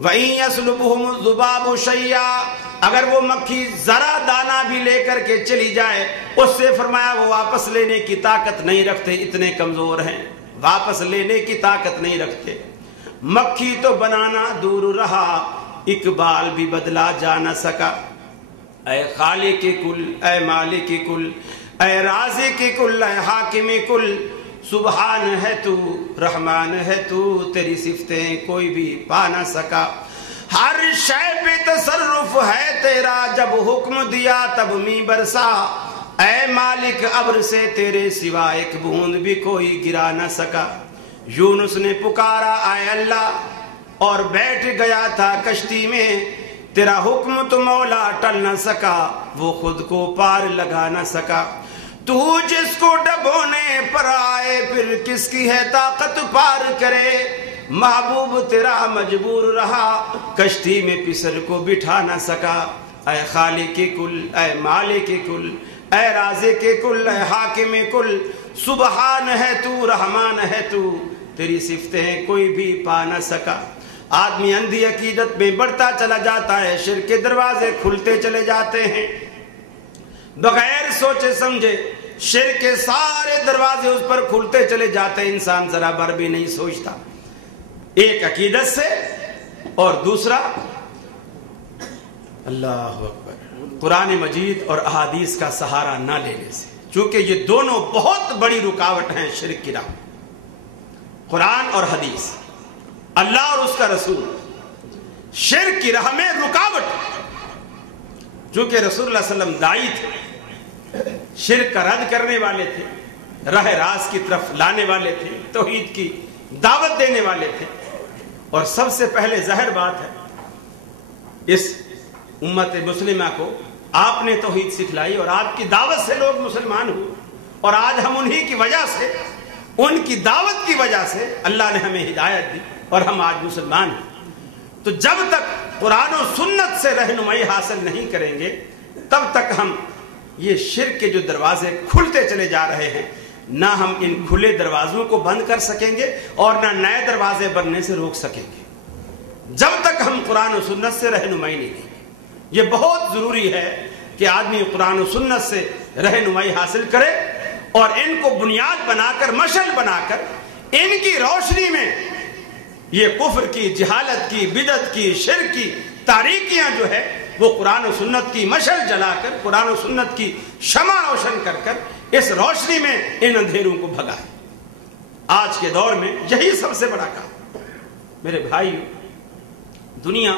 وَإِن يَسْلُبْهُمُ الذُّبَابُ شَيْئًا، اگر وہ مکھی ذرا دانہ بھی لے کر کے چلی جائے، اس سے فرمایا وہ واپس لینے کی طاقت نہیں رکھتے، اتنے کمزور ہیں، واپس لینے کی طاقت نہیں رکھتے۔ مکھی تو بنانا دور رہا، اقبال بھی بدلا جا نہ سکا۔ اے خالق کل، اے مالک کل، اے رازق کل، اے حاکم کل، سبحان ہے تو، رحمان ہے تو، تیری صفتیں کوئی بھی پا نہ سکا۔ ہر شے پہ تصرف ہے تیرا، جب حکم دیا تب می برسا۔ اے مالک ابر سے تیرے سوا ایک بوند بھی کوئی گرا نہ سکا۔ یونس نے پکارا اے اللہ اور بیٹھ گیا تھا کشتی میں، تیرا حکم تو مولا ٹل نہ سکا، وہ خود کو پار لگا نہ سکا۔ تو جس کو ڈبونے پر آئے پھر کس کی ہے طاقت پار کرے، محبوب تیرا مجبور رہا، کشتی میں پسر کو بٹھا نہ سکا۔ اے خالق کل، اے مالک کل، اے رازق کل، اے حاکم کل، سبحان ہے تو، رحمان ہے تو، تیری صفتیں کوئی بھی پا نہ سکا۔ آدمی اندھی عقیدت میں بڑھتا چلا جاتا ہے، شرک کے دروازے کھلتے چلے جاتے ہیں، بغیر سوچے سمجھے شرک کے سارے دروازے اس پر کھلتے چلے جاتے ہیں، انسان ذرا بھر بھی نہیں سوچتا، ایک عقیدت سے اور دوسرا اللہ اکبر قرآن مجید اور احادیث کا سہارا نہ لینے سے، چونکہ یہ دونوں بہت بڑی رکاوٹ ہیں شرک کی راہ۔ قرآن اور حدیث، اللہ اور اس کا رسول شرک کی راہ میں رکاوٹ، چونکہ رسول اللہ صلی اللہ علیہ وسلم داعی تھے، شرک کا رد کرنے والے تھے، راہ راست کی طرف لانے والے تھے، توحید کی دعوت دینے والے تھے، اور سب سے پہلے ظاہر بات ہے اس امت مسلمہ کو آپ نے توحید سکھلائی اور آپ کی دعوت سے لوگ مسلمان ہوئے، اور آج ہم انہی کی وجہ سے، ان کی دعوت کی وجہ سے اللہ نے ہمیں ہدایت دی اور ہم آج مسلمان ہیں۔ تو جب تک قرآن و سنت سے رہنمائی حاصل نہیں کریں گے تب تک ہم یہ شرک کے جو دروازے کھلتے چلے جا رہے ہیں، نہ ہم ان کھلے دروازوں کو بند کر سکیں گے اور نہ نئے دروازے بننے سے روک سکیں گے، جب تک ہم قرآن و سنت سے رہنمائی نہیں لیں گے۔ یہ بہت ضروری ہے کہ آدمی قرآن و سنت سے رہنمائی حاصل کرے اور ان کو بنیاد بنا کر، مشعل بنا کر، ان کی روشنی میں یہ کفر کی، جہالت کی، بدعت کی، شرک کی تاریکیاں جو ہے وہ قرآن و سنت کی مشعل جلا کر، قرآن و سنت کی شمع روشن کر کر اس روشنی میں ان اندھیروں کو بھگائے۔ آج کے دور میں یہی سب سے بڑا کام۔ میرے بھائیو، دنیا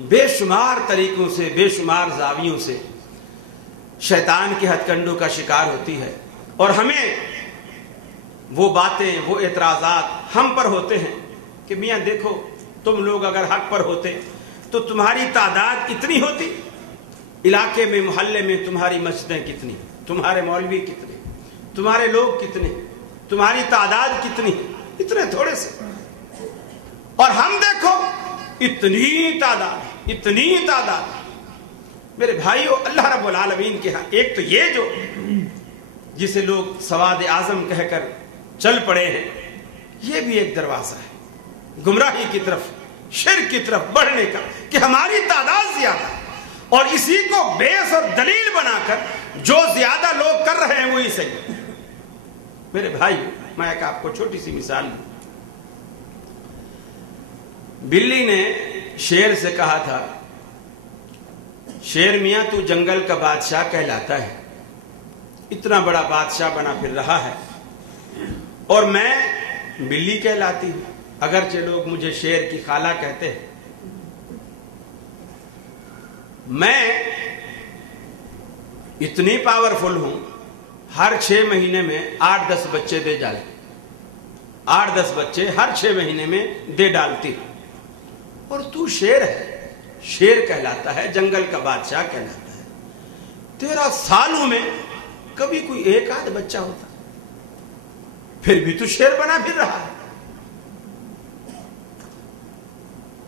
بے شمار طریقوں سے، بے شمار زاویوں سے شیطان کے ہتھ کنڈوں کا شکار ہوتی ہے، اور ہمیں وہ باتیں، وہ اعتراضات ہم پر ہوتے ہیں کہ میاں دیکھو، تم لوگ اگر حق پر ہوتے تو تمہاری تعداد اتنی ہوتی، علاقے میں، محلے میں تمہاری مسجدیں کتنی، تمہارے مولوی کتنے، تمہارے لوگ کتنے، تمہاری تعداد کتنی، اتنے تھوڑے سے، اور ہم دیکھو اتنی تعداد، اتنی تعداد۔ میرے بھائیو، اللہ رب العالمین کے ہاں ایک تو یہ جو جسے لوگ سواد اعظم کہہ کر چل پڑے ہیں، یہ بھی ایک دروازہ ہے گمراہی کی طرف، شرک کی طرف بڑھنے کا، کہ ہماری تعداد زیادہ، اور اسی کو بیس اور دلیل بنا کر جو زیادہ لوگ کر رہے ہیں وہی صحیح۔ میرے بھائی، میں ایک آپ کو چھوٹی سی مثال دوں۔ بلی نے شیر سے کہا تھا، شیر میاں تو جنگل کا بادشاہ کہلاتا ہے، اتنا بڑا بادشاہ بنا پھر رہا ہے، اور میں بلی کہلاتی ہوں، اگرچہ لوگ مجھے شیر کی خالہ کہتے ہیں۔ میں اتنی پاورفل ہوں، ہر 6 مہینے میں 8-10 بچے دے ڈالتی، 8-10 بچے ہر 6 مہینے میں دے ڈالتی، اور تو شیر ہے، شیر کہلاتا ہے، جنگل کا بادشاہ کہلاتا ہے، تیرا سالوں میں کبھی کوئی ایک آدھ بچہ ہوتا، پھر بھی تو شیر بنا پھر رہا ہے۔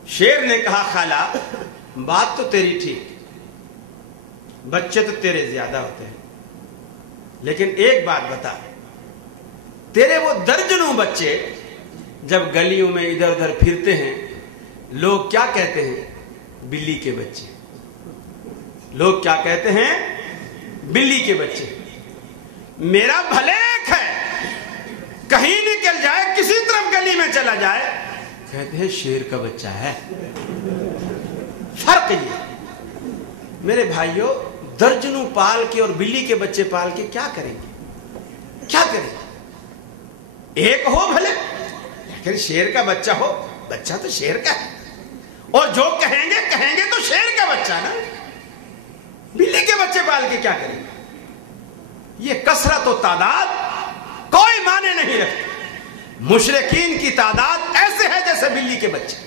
شیر نے کہا، خالہ بات تو تیری ٹھیک، بچے تو تیرے زیادہ ہوتے ہیں، لیکن ایک بات بتا، تیرے وہ درجنوں بچے जब गलियों में इधर उधर फिरते हैं, लोग क्या कहते हैं? बिल्ली के बच्चे। लोग क्या कहते हैं? बिल्ली के बच्चे। मेरा भलेख है, कहीं निकल जाए, किसी तरफ गली में चला जाए, कहते हैं शेर का बच्चा है। फर्क ये, मेरे भाइयों, दर्जनों पाल के और बिल्ली के बच्चे पाल के क्या करेंगे? क्या करेंगे? एक हो भले, लेकिन शेर का बच्चा हो, बच्चा तो शेर का है। और जो कहेंगे कहेंगे तो शेर का बच्चा ना, बिल्ली के बच्चे पाल के क्या करेंगे? ये कसरत और तादाद कोई माने नहीं रखती। मुशरिकीन की तादाद ऐसे है जैसे बिल्ली के बच्चे,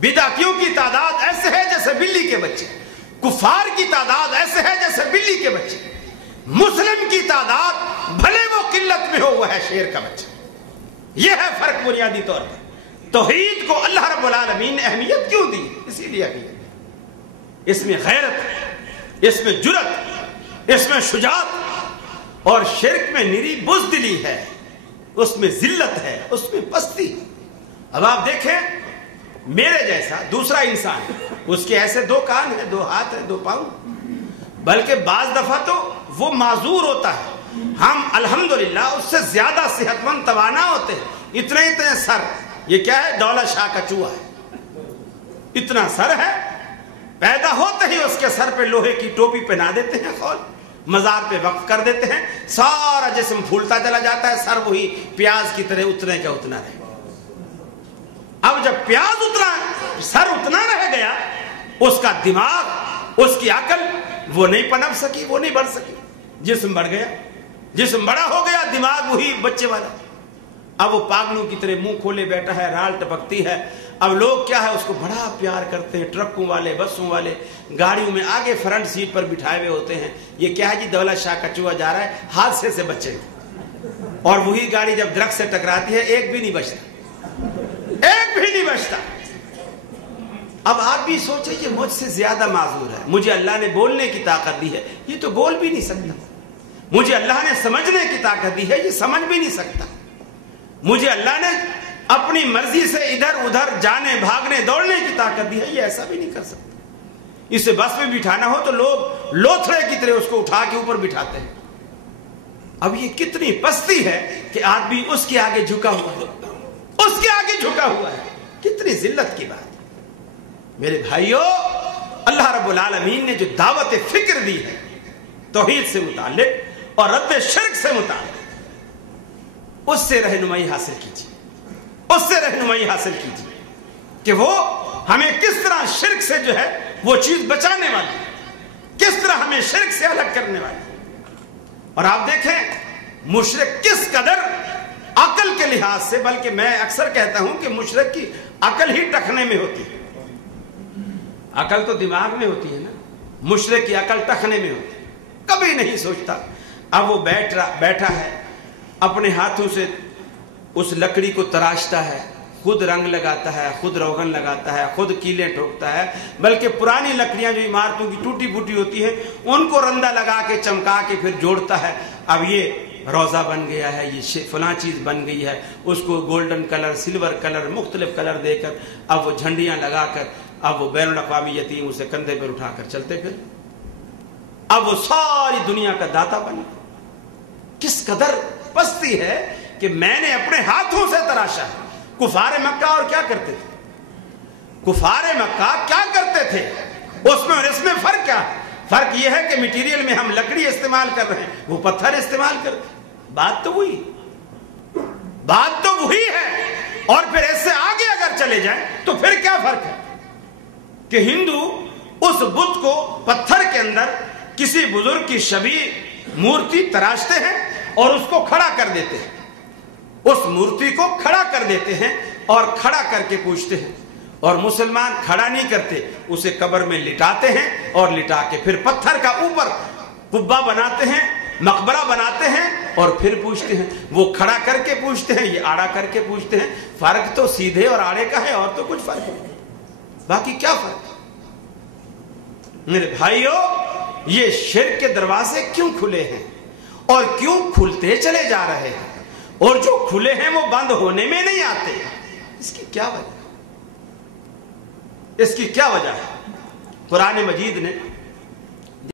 बिदातियों की तादाद ऐसे है जैसे बिल्ली के बच्चे, कुफार की तादाद ऐसे है जैसे बिल्ली के बच्चे, मुस्लिम की तादाद भले वो किल्लत में हो, वह है शेर का बच्चा। यह है फर्क बुनियादी तौर पर। तौहीद को अल्लाह रब्बुल आलमीन ने अहमियत क्यों दी? इसीलिए अहमियत, इसमें गैरत, इसमें जुरत, इसमें शुजात, और शिर्क में निरी बुज़दिली है, उसमें जिल्लत है, उसमें पस्ती है। अब आप देखें, मेरे जैसा दूसरा इंसान, उसके ऐसे 2 कान है, 2 हाथ है, 2 पाँव, बल्कि बाज दफा तो वो माजूर होता है, हम अल्हम्दुलिल्लाह उससे ज्यादा सेहतमंद तवाना होते हैं। इतने इतने सर, ये क्या है? दौलत शाह का चूहा है, इतना सर है, पैदा होते ही उसके सर पे लोहे की टोपी पहना देते हैं, खौल मजार पे वक्फ कर देते हैं, सारा जिस्म फूलता चला जाता है, सर वही प्याज की तरह उतने का उतना रहे। अब जब प्याज उतना, सर उतना रह गया, उसका दिमाग, उसकी अकल वो नहीं पनप सकी, वो नहीं बढ़ सकी, जिस्म बढ़ गया, जिस्म बड़ा हो गया, दिमाग वही बच्चे वाला। अब वो पागलों की तरह मुंह खोले बैठा है, राल टपकती है। अब लोग क्या है, उसको बड़ा प्यार करते हैं, ट्रकों वाले, बसों वाले, गाड़ियों में आगे फ्रंट सीट पर बिठाए हुए होते हैं। ये क्या है जी? दौलत शाह का चूहा जा रहा है, हादसे से बचेगा। और वही गाड़ी जब दरख्त से टकराती है, एक भी नहीं बचता, एक भी नहीं बचता। अब आप भी सोचे, ये मुझसे ज्यादा माजूर है, मुझे अल्लाह ने बोलने की ताकत दी है, ये तो बोल भी नहीं सकता। मुझे अल्लाह ने समझने की ताकत दी है, ये समझ भी नहीं सकता। मुझे अल्लाह ने अपनी मर्जी से इधर उधर जाने, भागने, दौड़ने की ताकत दी है, ये ऐसा भी नहीं कर सकता। इसे बस में बिठाना हो तो लोग लोथड़े की तरह उसको उठा के ऊपर बिठाते हैं। अब ये कितनी पस्ती है कि आदमी उसके आगे झुका हुआ है, उसके आगे झुका हुआ है। कितनी जिल्लत की बात है। मेरे भाइयों, अल्लाह रब्बुल आलमीन ने जो दावत फिक्र दी है तौहीद से मुताल्लिक और रद्द शिर्क से मुताल्लिक, उससे रहनुमाई हासिल कीजिए, उससे रहनुमाई हासिल कीजिए कि वो हमें किस तरह शिर्क से जो है वो चीज बचाने वाली, किस तरह हमें शिर्क से अलग करने वाली। और आप देखें मुशरिक किस कदर अकल के लिहाज से, बल्कि मैं अक्सर कहता हूं कि मुशरिक की अकल ही टखने में होती है। अकल तो दिमाग में होती है ना, मुशरिक की अकल टखने में होती है, कभी नहीं सोचता। अब वो बैठा है, अपने हाथों से उस लकड़ी को तराशता है, खुद रंग लगाता है, खुद रोगन लगाता है, खुद कीले ठोकता है, बल्कि पुरानी लकड़ियां जो इमारतों की टूटी फूटी होती है उनको रंदा लगा के चमका के फिर जोड़ता है। अब ये रोजा बन गया है, ये फलां चीज बन गई है, उसको गोल्डन कलर, सिल्वर कलर, मुख्तलिफ कलर देकर अब वो झंडियां लगाकर अब वो बैनुल अक़वामी यतीम उसे कंधे पर उठाकर चलते फिर अब वो सारी दुनिया का दाता बन। किस कदर पस्ती है कि मैंने अपने हाथों से तराशा है। कुफारे मक्का और क्या करते थे? कुफारे मक्का क्या करते थे? उसमें और इसमें फर्क क्या है? फर्क यह है कि मटेरियल में हम लकड़ी इस्तेमाल कर रहे हैं, वो पत्थर इस्तेमाल करते। बात तो वही, बात तो वही है। और फिर इससे आगे अगर चले जाए तो फिर क्या फर्क है कि हिंदू उस बुत को पत्थर के अंदर किसी बुजुर्ग की शबी मूर्ति तराशते हैं और उसको खड़ा कर देते हैं, उस मूर्ति को खड़ा कर देते हैं और खड़ा करके पूछते हैं। और मुसलमान खड़ा नहीं करते, उसे कब्र में लिटाते हैं और लिटा के फिर पत्थर का ऊपर कुब्बा बनाते हैं, मकबरा बनाते हैं और फिर पूछते हैं। वो खड़ा करके पूछते हैं, ये आड़ा करके पूछते हैं। फर्क तो सीधे और आड़े का है, और तो कुछ फर्क नहीं, बाकी क्या फर्क। मेरे भाइयों, ये शिर्क के दरवाजे क्यों खुले हैं और क्यों खुलते चले जा रहे हैं, और जो खुले हैं वो बंद होने में नहीं आते। اس کی کیا وجہ ہے؟ اس کی کیا وجہ ہے؟ قرآن مجید نے